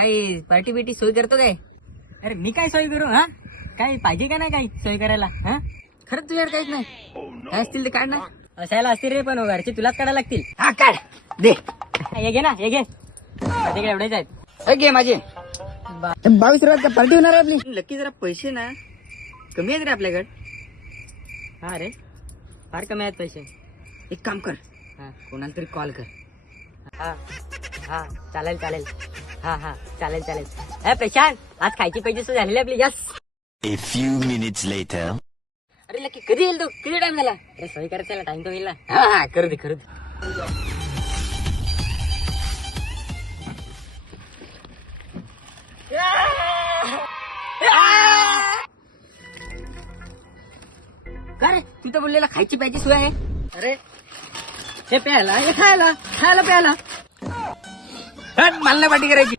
काही पार्टी बिटी सोय करतो काय? अरे मी काय सोय करू? हा काय पाहिजे का नाही काही सोय करायला? हा खरंच तुझ्याकडे काहीच नाही? काय असतील ते काढ ना. असायला असतील रे, पण घरचे तुलाच काढायला लागतील. हा काढ दे. हे घे ना, हे घे. माझ्याकडे एवढेच आहेत. हे घे माझे. 22 रुपयात पार्टी होणार आपली. लकी जरा पैसे ना कमी आहेत रे आपल्याकडे. हा रे, फार कमी आहेत पैसे. एक काम कर, हा कोणाला तरी कॉल कर. हा हा चालेल चालेल. हा हा चालेल चालेल. प्रशांत, आज खायची पैसे सुरू झालेली आपली. Yes. A few minutes later. अरे लकी कधी येईल तो? किती टाइम झाला? अरे सोय करायला टाइम तो येईल ना. हा हा करू दे करू दे. का रे तू तर बोललेला खायची प्यायची सोय आहे. अरे हे प्यायला, हे खायला, खायला प्यायला. मला नाही पार्टी करायची.